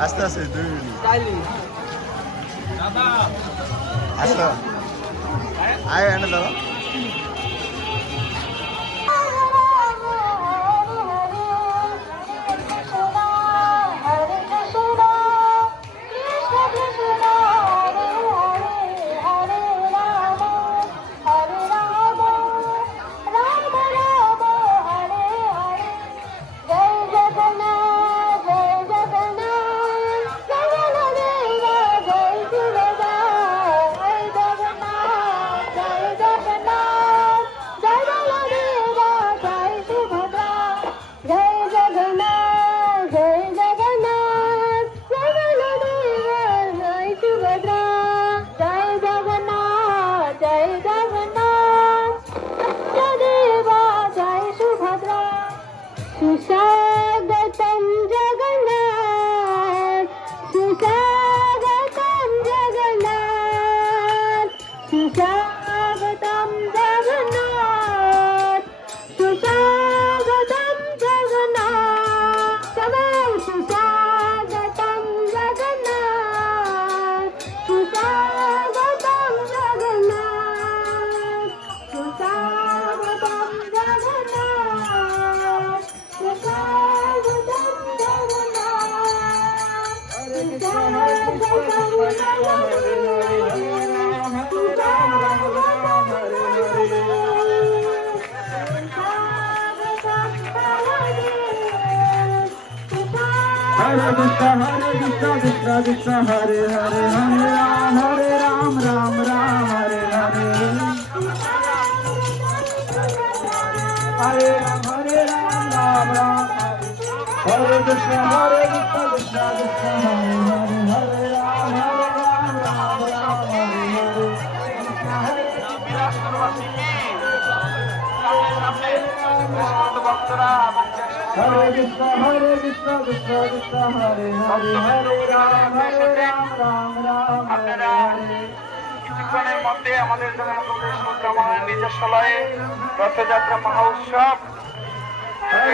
আস্তে আস্তে দুই মিনিট। আস্তে। আয় এনে দাঁড়া সুস্বাগতম জগন্নাথ সুস্বাগতম জগন্নাথ সুস্বাগতম विष्णा हरे विष्णा विष्णा विष्णा हरे हरे हरे राम हरे राम राम राम हरे हरे हरे राम हरे राम राम राम हरे कृष्ण हरे Krishna Krishna Krishna Hare Hare Hare Krishna, Hare Krishna, Krishna Krishna, Hare Hare, Hare Ram, Hare Ram, Ram Ram, Hare Hare. কিছুক্ষণের মধ্যে আমাদের জগন্নাথ নিজস্বলয়ে রথযাত্রা মহা উৎসব।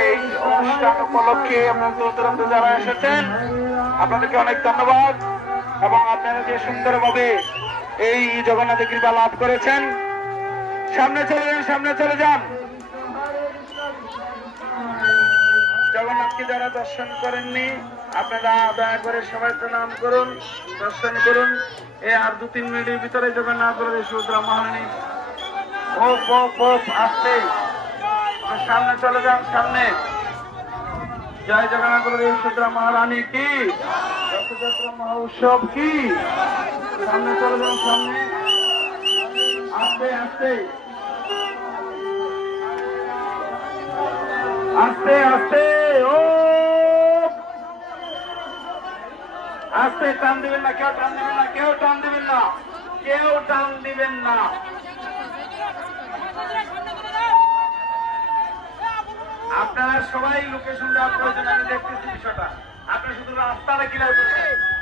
এই অনুষ্ঠান উপলক্ষে আপনার দূর দূরান্ত যারা এসেছেন আপনাদেরকে অনেক ধন্যবাদ। এবং আপনারা যে সুন্দরভাবে এই জগন্নাথ কৃপা লাভ করেছেন সামনে চলে যান সামনে চলে যান। জগন্নাথকে যারা দর্শন করেননি, আপনারা দয়া করে সবাই প্রণাম করুন, দর্শন করুন। এ আর দু তিন মিনিটের ভিতরে জগন্নাথ বলবে সুদ্রা মহারানী। ও আসতে। সামনে চলে যান, সামনে। জয় জগন্নাথ বলবে সুদ্রা মহারানী কি? রথযাত্রা মহা উৎসব কি? সামনে চলে যান, সামনে। আস্তে, আসতে। আস্তে আস্তে ও আস্তে টান দিবেন না, কেউ টান দিবেন না, কেউ টান দিবেন না, কেউ টান দিবেন না। আপনারা সবাই লোকেশনটা প্রয়োজন আমি দেখতেছি বিষয়টা। আপনি শুধু রাস্তাটা ক্লিয়ার করবেন